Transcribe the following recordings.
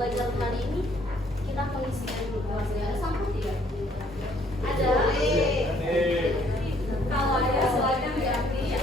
pembelajaran kali ini kita pengisian informasi. Ada sampul tidak? Ada. Kalau ada silakan diambil ya.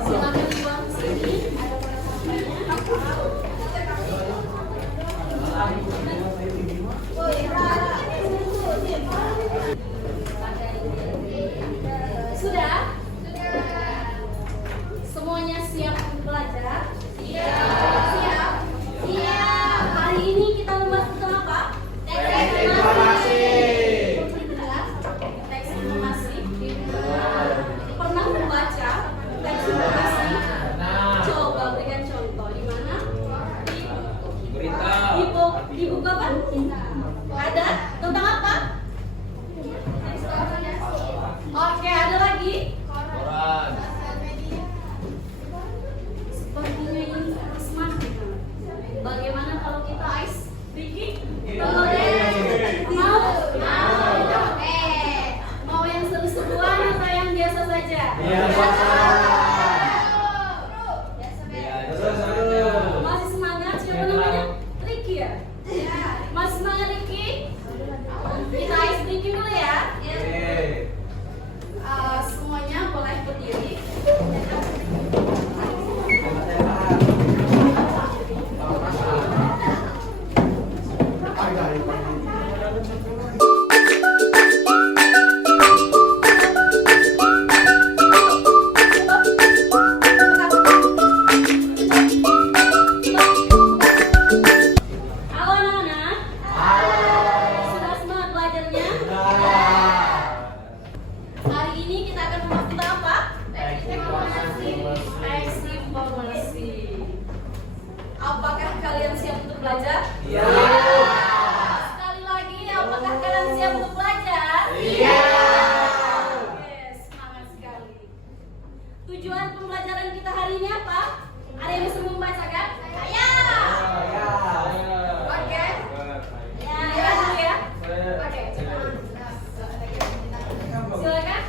Silakan dibuang ke sini. Ada Sudah? Semuanya siap belajar? Siap. Siap. Hari ini kita membahas tentang apa? Teks informasi. Teks informasi. Pernah membaca teks informasi? Coba berikan contoh. Di mana? Di buku apa? Ada? Tentang apa? Oke, ada lagi? Sepertinya ini smart. Bagaimana kalau kita ice breaking? Mau? Mau yang seru-seruan atau yang biasa saja? Masih semangat? Siapa namanya? Ricky ya? Masih semangat Ricky? Kita ice breaking dulu ya? Semuanya boleh berdiri. Halo anak-anak. Sudah semangat belajarnya? Hari ini kita akan membahas tentang apa? Teks informasi. Apakah kalian siap untuk belajar? Iya. Sekali lagi, apakah kalian siap untuk belajar? Iya. Oke, semangat sekali. Tujuan pembelajaran kita hari ini apa? Ada yang bisa membacakan? Saya. Oke. Ya, dulu ya. Oke. Silakan.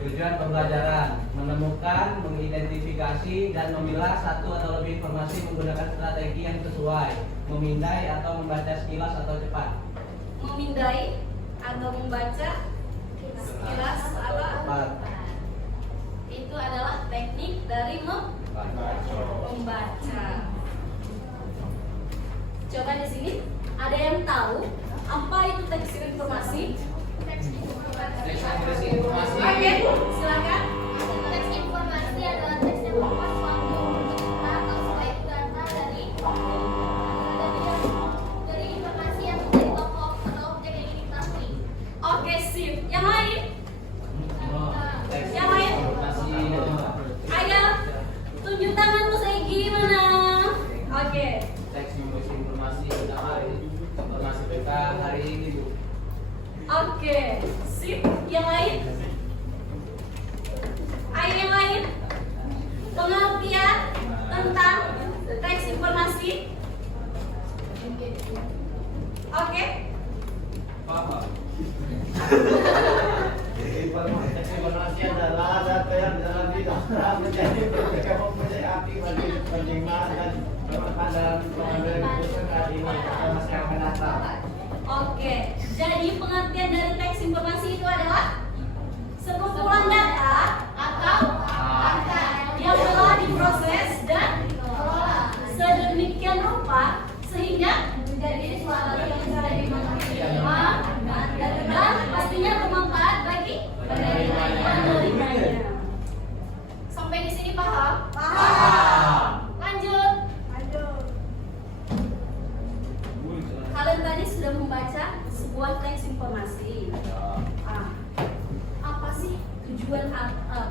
Tujuan pembelajaran menemukan, mengidentifikasi, dan memilah satu atau lebih informasi menggunakan strategi yang sesuai, memindai atau membaca sekilas atau cepat. Memindai atau membaca sekilas apa? Cepat. Itu adalah teknik dari membaca. Coba di sini ada yang tahu apa itu teks informasi? Teks informasi. Oke, silakan. Teks informasi adalah teks yang merupakan suatu berita atau slide data dari informasi yang menjadi tokoh atau objek yang ingin diketahui. Oke, sip. Yang lain? Teks Yang lain? informasi. Ayo, tunjuk tanganmu saya gimana? Oke. Teks informasi tentang informasi berita hari ini, Bu. Oke, sip. Yang lain? Ayo yang lain. Pengertian tentang teks informasi. Oke. Paham. Teks informasi adalah data yang dalam didaftar menjadi berbagai mempunyai arti bagi penerimaan dan bermanfaat dalam pengambilan keputusan saat ini atau masa yang akan datang. Oke. Jadi pengertian dari teks informasi itu adalah sekumpulan data atau fakta yang telah diproses dan sedemikian rupa sehingga menjadi suatu yang bisa diterima dan pastinya bermanfaat bagi penerimanya. Sampai di sini paham? Lanjut. Kalian tadi sudah membaca sebuah teks informasi. Apa sih tujuan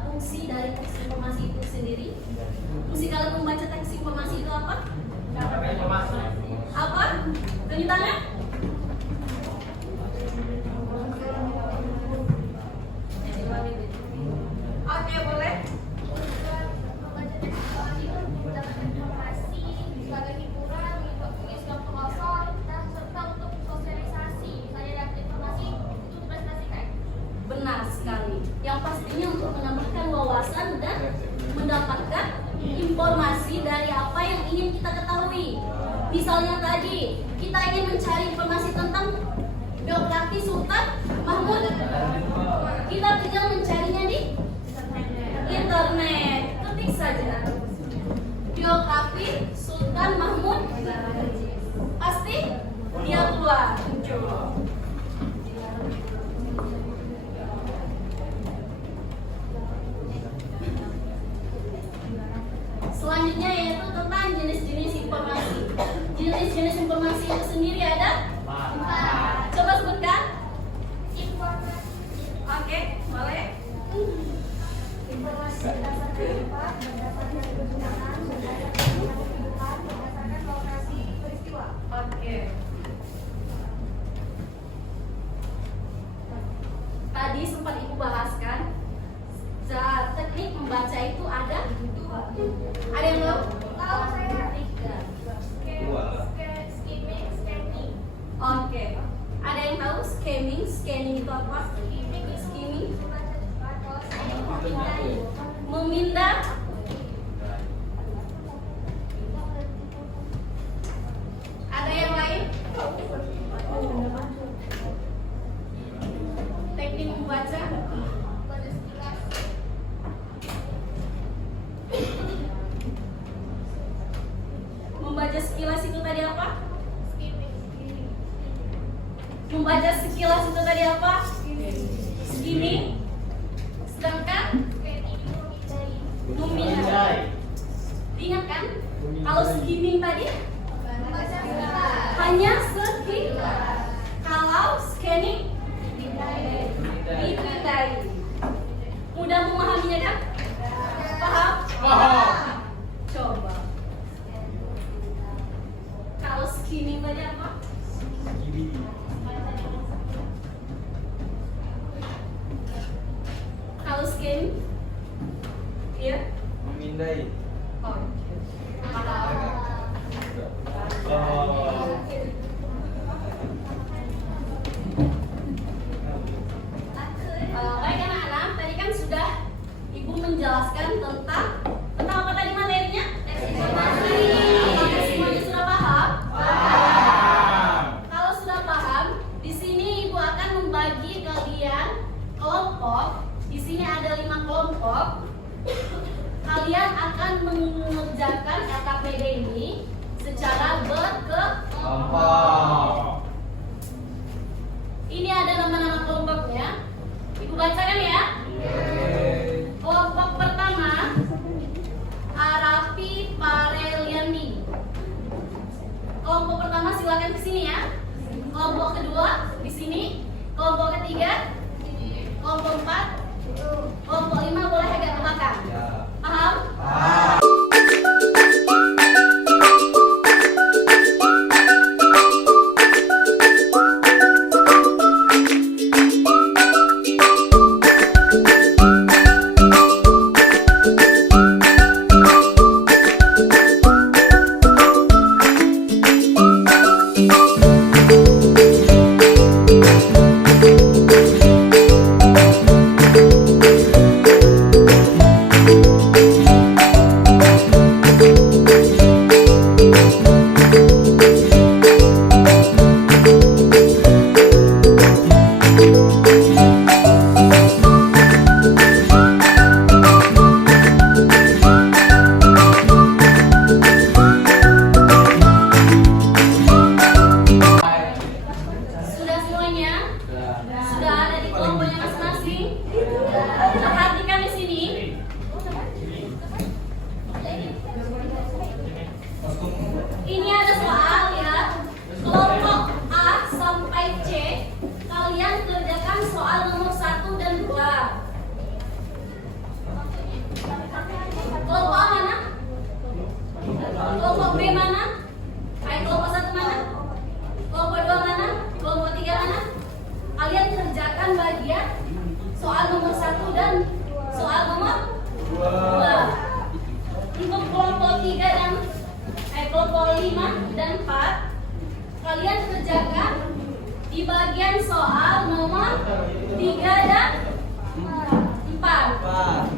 fungsi dari teks informasi itu sendiri? Fungsi kalian membaca teks informasi itu apa? Apa? Tunjuk tangan. Oke, boleh. Membaca teks informasi itu menggunakan informasi sebagai hiburan, mengisi waktu kosong, dan serta untuk sosialisasi. Misalnya dapat informasi untuk dipresentasikan. Benar sekali. Yang pastinya untuk menambahkan wawasan dan mendapatkan informasi dari apa yang ingin kita ketahui. Misalnya tadi, kita ingin mencari informasi tentang biografi Sultan Mahmud. Kita tinggal mencarinya di internet. Ketik saja biografi Sultan Mahmud, pasti dia keluar. Selanjutnya yaitu tentang jenis-jenis informasi. Jenis-jenis informasi itu sendiri ada 4. Coba sebutkan. Informasi. Oke, boleh. Informasi berdasarkan tempat, berdasarkan kegunaan, berdasarkan kehidupan, berdasarkan lokasi peristiwa. Oke. Tadi sempat Ibu bahaskan, teknik membaca itu ada 2. Ada yang tahu? Tahu saya. 3. Skimming, scanning. Oke. Ada yang tahu scanning? Scanning itu apa? Skimming. Memindah. Ada yang lain? Teknik membaca. Membaca sekilas itu tadi apa? Membaca sekilas itu tadi apa? Skimming. Sedangkan memindai. Ingat kan? Kalau skimming tadi hanya sekilas. Kalau scanning dipindai. Mudah memahaminya kan? Paham? Paham. Coba. Kalau skimming tadi apa? Kalau scanning? Iya? Memindai. Oh. Baik anak-anak, tadi kan sudah Ibu menjelaskan tentang apa tadi materinya? Informasi. Apakah semuanya sudah paham? Kalau sudah paham, di sini Ibu akan membagi kalian kelompok. Di sini ada 5 kelompok. Kalian akan mengerjakan KKPD ini secara berkelompok. Ini ada nama-nama kelompoknya. Ibu bacakan ya. Kelompok pertama, Arafi Pareliani. Kelompok pertama silakan ke sini ya. Kelompok kedua di sini. Kelompok ketiga, kelompok 4, kelompok 5 boleh agak ke belakang. Paham? Sudah semuanya? Sudah ada di kelompoknya masing-masing? Perhatikan di sini. Ini ada soal ya. Kelompok A sampai C, kalian kerjakan soal nomor 1 dan 2. Kelompok A mana? Kelompok B mana? Kelompok 1 mana? Kelompok 2 mana? Kelompok 3 mana? Kalian kerjakan bagian soal nomor 1 dan soal nomor 2. Untuk kelompok 3 dan kelompok 5 dan 4, kalian kerjakan di bagian soal nomor 3 dan 4.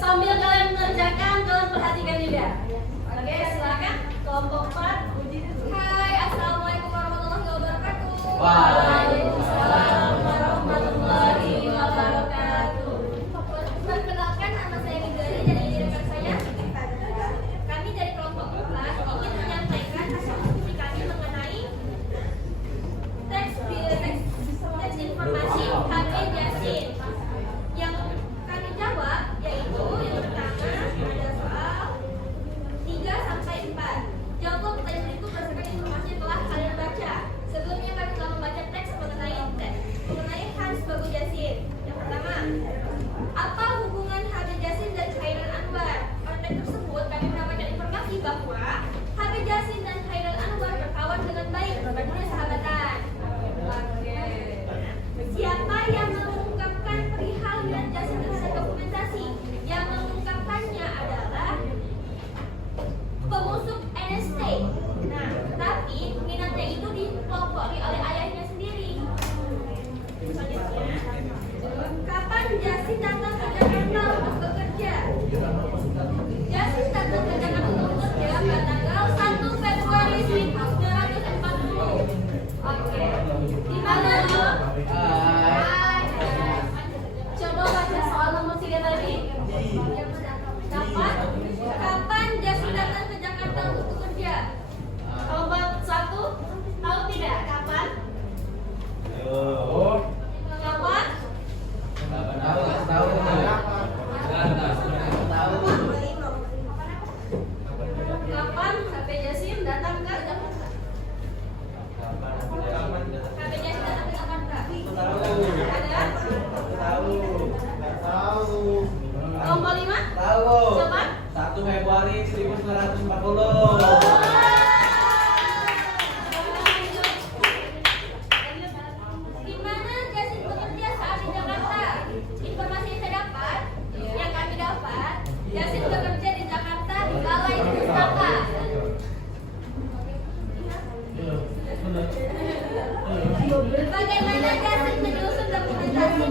Sambil kalian mengerjakan, kalian perhatikan juga. Oke, silakan. Kelompok 4. Hai, assalamualaikum warahmatullahi wabarakatuh. Waalaikumsalam warahmatullahi wabarakatuh. Perkenalkan, nama saya Ridhani dan ini rekan saya. Kami dari kelompok 4 ingin menyampaikan hasil diskusi kami mengenai teks informasi HB Jasin. Yang kami jawab yaitu yang pertama ada soal 3 sampai 4. Jawab pertanyaan itu berdasarkan informasi yang telah kalian baca. Sebelumnya kami telah membaca teks mengenai Hans Bagojasin. Yang pertama, apa hubungan HB Jasin dan Khairul Anwar? Pada teks tersebut kami mendapatkan informasi bahwa HB Jasin dan Khairul Anwar berkawan dengan baik berbagai sahabatan. Oke. Siapa yang mengungkapkan perihal minat Jasin terhadap dokumentasi? Yang mengungkapkannya adalah pemusuh NST. Nah, tetapi minatnya itu dipelopori oleh ayahnya sendiri. Selanjutnya, kapan Jasin datang ke Jakarta untuk bekerja? Jasin datang ke Jakarta untuk bekerja pada tanggal 1 Februari 1940. Oke. Di mana? Hai. Coba baca soal nomor 3 tadi. Kapan Jasin datang ke Jakarta untuk bekerja? Kelompok 1 tahu tidak kapan? Kapan? Kapan HB Jasin datang ke Jakarta? HB Jasin datang ke Jakarta. Ada? Tahu. Kelompok 5? Tahu. Coba. 1 Februari 1940. Di mana Jasin bekerja saat di Jakarta? Informasi yang saya dapat, yang kami dapat, Jasin bekerja di Jakarta di Balai Pustaka. Bagaimana Jasin menyusun dokumentasi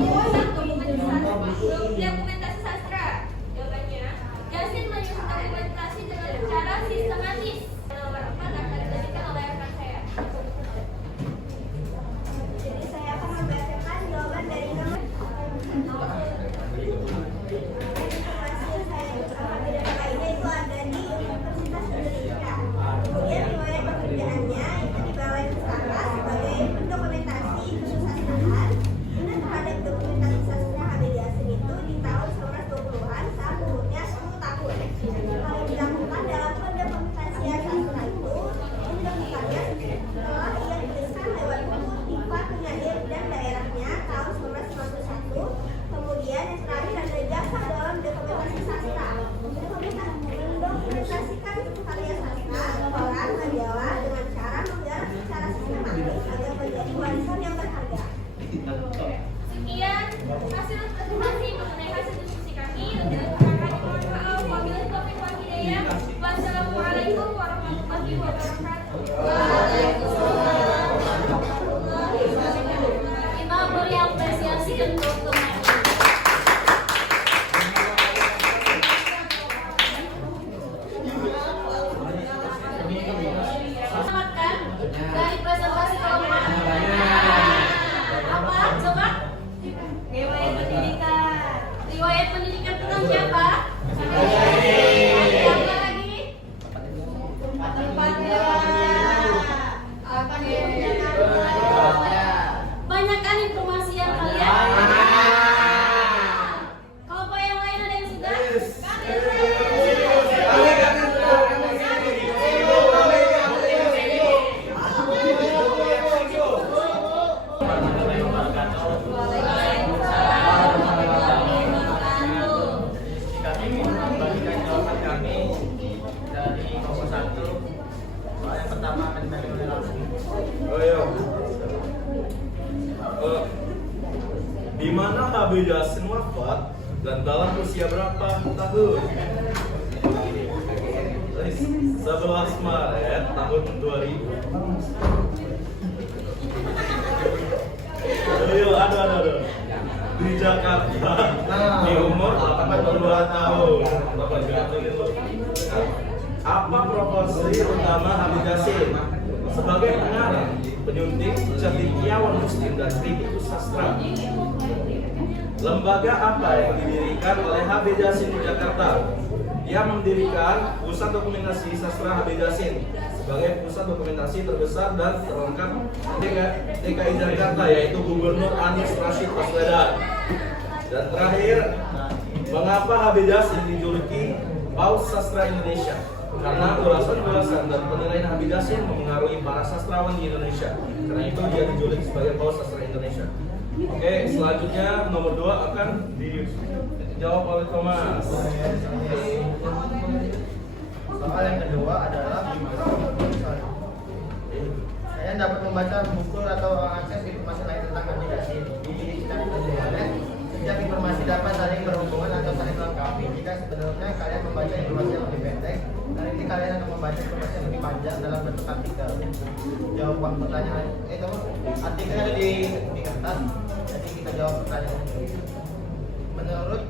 sastra? Jawabannya, Jasin menyusun dokumentasi dengan cara sistematis. Nomor 4 akan dilanjutkan oleh rekan saya. Jadi saya akan membacakan jawaban dari nomor. Informasi yang saya dapat dari lainnya itu ada di Universitas Indonesia. Kemudian riwayat pekerjaannya itu di Balai Pustaka sebagai pendokumentasi kesusastraan. Minat terhadap dokumentasi sastra HB Jasin itu di tahun 1920-an saat umurnya 10 tahun. Kalau dilakukan dalam pendokumentasian sastra itu, dilakukannya setelah ia dituliskan lewat buku Diva Penyair dan Daerahnya tahun 1951. Kemudian yang terakhir ada jasa dalam dokumentasi sastra. Mendokumentasikan karya sastra, koran, majalah dengan cara menggarap secara sistematis agar menjadi warisan yang berharga. Sekian hasil presentasi mengenai hasil diskusi kami. Mohon maaf, wabillahi taufiq wal hidayah. Wassalamualaikum warahmatullahi wabarakatuh. Waalaikumsalam warahmatullahi wabarakatuh. Kita beri apresiasi untuk teman. Selamatkan dari presentasi kelompok. Apa? Coba. Riwayat pendidikan. Riwayat pendidikan tentang siapa? Siapa lagi? Tempatnya. Oke. Banyakkan informasi yang kalian. Kelompok yang lain ada yang sudah? Kami membagikan jawaban kami dari kelompok 1. Soal yang pertama akan dibagikan langsung. Di mana HB Jasin wafat dan dalam usia berapa tahun? 11 Maret tahun 2000. Ayo, ada. di Jakarta di umur 82 tahun. Apa profesi utama Habib Yasin? Sebagai pengarang, penyunting, cendekiawan muslim dan kritikus sastra. Lembaga apa yang didirikan oleh Habib Yasin di Jakarta? Dia mendirikan Pusat Dokumentasi Sastra Habib Yasin sebagai pusat dokumentasi terbesar dan terlengkap DKI Jakarta, yaitu Gubernur Anies Rashid Baswedan. Dan terakhir, mengapa Habib Yasin dijuluki Paus Sastra Indonesia? Karena ulasan-ulasan dan penilaian Habib Yasin memengaruhi para sastrawan di Indonesia. Karena itu dia dijuluki sebagai Paus Sastra Indonesia. Oke, selanjutnya nomor 2 akan dijawab oleh Thomas. Soal yang kedua adalah saya dapat membaca buku atau akses informasi lain tentang Habib Yasin. Setiap informasi dapat saling berhubungan atau saling melengkapi. Jika sebenarnya kalian membaca informasi yang lebih pendek, nanti kalian akan membaca informasi yang lebih panjang dalam bentuk artikel. Jawaban pertanyaan itu artikelnya ada di kertas. Jadi kita jawab pertanyaannya. Menurut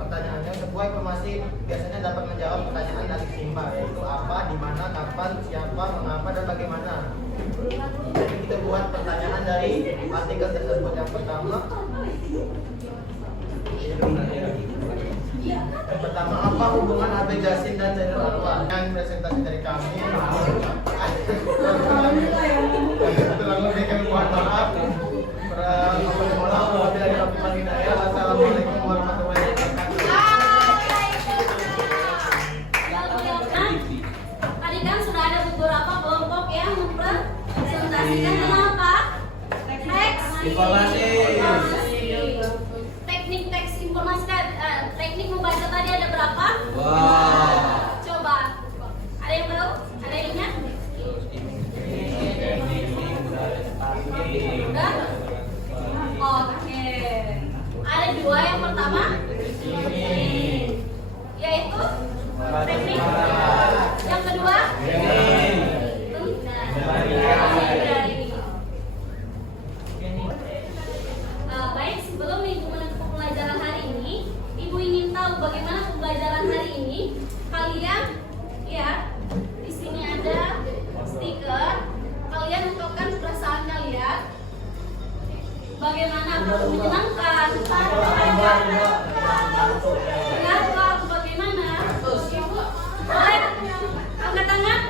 pertanyaannya, sebuah informasi biasanya dapat menjawab pertanyaan dari simba, yaitu apa, di mana, kapan, siapa, mengapa, dan bagaimana. Jadi kita buat pertanyaan dari artikel tersebut. Yang pertama, apa hubungan Habib Yasin dan Zainul Anwar? Yang presentasi dari kami. Kurang lebih kami mohon maaf. Assalamualaikum warahmatullahi wabarakatuh. Tadi kan sudah ada beberapa kelompok yang mempresentasikan tentang apa? Teks Informasi. Teknik teks informasi, teknik membaca tadi ada berapa? Wow. Coba. Ada yang tahu? Ada yang ingat? Udah? Oke. Ada 2. Yang pertama yaitu teknik. Yang kedua baik, sebelum Ibu menutup pembelajaran hari ini, Ibu ingin tahu bagaimana pembelajaran hari ini. Kalian ya, di sini ada stiker. Kalian ungkapkan perasaan kalian. Bagaimana? Apakah menyenangkan? Kenapa? Bagaimana? Boleh angkat tangan?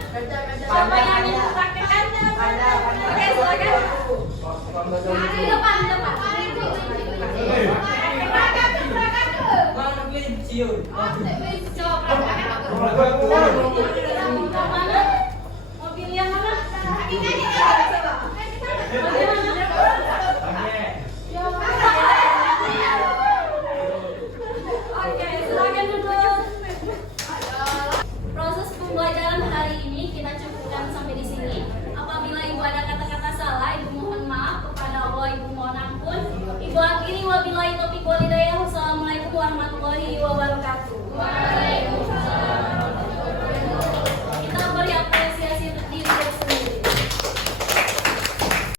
Siapa yang ingin praktekkan? Oke, silakan. Di depan, di depan. Coba praktekkan. Mau mana? Mau pilih yang mana? Bagaimana? Oke, silakan duduk. Proses pembelajaran hari ini kita cukupkan sampai di sini. Apabila Ibu ada kata-kata salah, Ibu mohon maaf kepada Allah, Ibu mohon ampun. Ibu akhiri wabillahi taufiq wal hidayah. Wassalamualaikum warahmatullahi wabarakatuh.